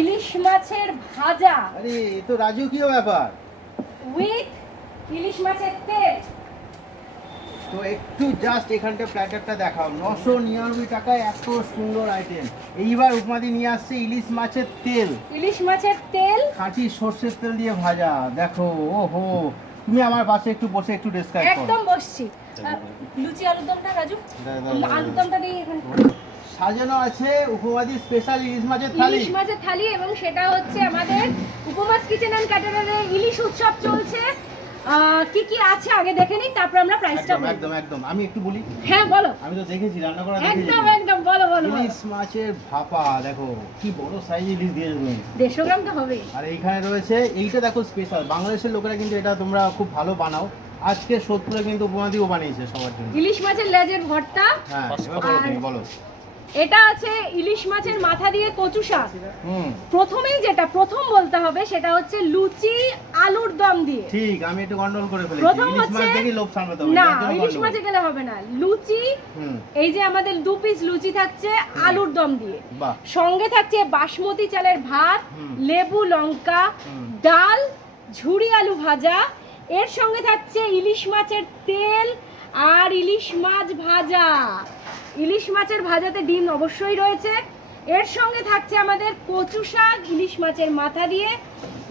ইলিশ মাছের ভাজা। আরে এ তো রাজকীয় ব্যাপার। উইথ ইলিশ মাছের তেল। তো একটু জাস্ট এখানটা প্ল্যাটারটা দেখাও। 999 টাকায় এত সুন্দর আইটেম। এইবার উপমাদি নিয়ে আসছে ইলিশ মাছের তেল। ইলিশ মাছের তেল খাঁটি সর্ষের তেল দিয়ে ভাজা। দেখো, ওহো, তুমি আমার পাশে একটু বসে একটু ডেসক্রাইব করো। একদম বসছি। লুচি আলুর দমটা রাজু, আলুর দমটা দিয়ে এখানে সাজানো আছে উপমাদি স্পেশাল ইলিশ মাছের থালি। ইলিশ মাছের থালি, এবং সেটা হচ্ছে আমাদের উপমাস কিচেন এন্ড ক্যাটারারে ইলিশ উৎসব চলছে। কি কি আছে আগে দেখে নিই, তারপর আমরা প্রাইসটা বলবো। একদম একদম আমি একটু বলি। হ্যাঁ বলো। আমি তো দেখেছি রান্না করা, দেখেছি। একদম একদম বলো বলো। ইলিশ মাছের ভাপা, দেখো কি বড় সাইজ ইলিশ দিয়েছো তুমি। 150 গ্রাম তো হবে। আর এইখানে রয়েছে এইটা, দেখো স্পেশাল। বাংলাদেশের লোকেরা কিন্তু এটা তোমরা খুব ভালো বানাও। আজকে সোদপুরে কিন্তু উপমাদিও বানিয়েছে সবার জন্য। ইলিশ মাছের লেজের ভর্তা। হ্যাঁ, এবার বলো তুমি, বলো। এটা আছে ইলিশ মাছের মাথা দিয়ে কচু শাক। হুম, প্রথমেই যেটা প্রথম বলতে হবে সেটা হচ্ছে লুচি আলুর দম দিয়ে। ঠিক, আমি একটু গন্ডগোল করে ফেলেছি। প্রথম ইলিশ মাছ হচ্ছে দেখি লোভ সামলাতে হবে না, একদম ইলিশ গন্ডগোল। মাছে গেলে হবে না। লুচি, হুম, এই যে আমাদের 2 পিস লুচি থাকছে আলুর দম দিয়ে। বাহ। সঙ্গে থাকছে বাসমতি চালের ভাত, হুম। লেবু লঙ্কা, হুম। ডাল, ঝুরি আলু ভাজা। এর সঙ্গে থাকছে ইলিশ মাছের তেল আর ইলিশ মাছ ভাজা। ইলিশ মাছের ভাজাতে ডিম অবশ্যই রয়েছে। এর সঙ্গে থাকছে আমাদের কচু শাক ইলিশ মাছের মাথা দিয়ে,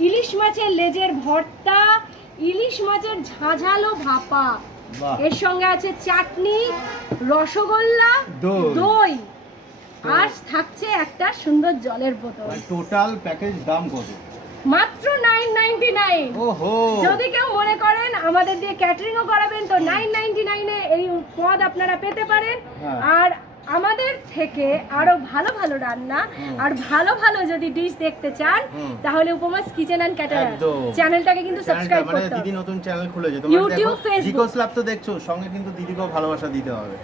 ইলিশ মাছের লেজের ভর্তা, ইলিশ মাছের ঝাঝালো ভাপা। বাহ। এর সঙ্গে আছে চাটনি, রসগোল্লা, দই। দই, আর থাকছে একটা সুন্দর জলের বোতল। টোটাল প্যাকেজ দাম কত? মাত্র 999। ওহো, যদি কেউ মনে করেন আমাদের দিয়ে ক্যাটারিংও করাবেন তো 999 এ এই পদ আপনারা পেতে পারেন। হ্যাঁ। আর আমাদের থেকে আরো ভালো ভালো রান্না আর ভালো ভালো যদি ডিশ দেখতে চান তাহলে উপমাস কিচেন এন্ড ক্যাটারার একদম। চ্যানেলটাকে কিন্তু সাবস্ক্রাইব মানে করতে দিদি হবে। নতুন চ্যানেল খুলেছে, তোমরা YouTube, দেখো। Facebook। জিকোস ল্যাব তো দেখছো, সঙ্গে কিন্তু দিদিকেও ভালোবাসা দিতে হবে।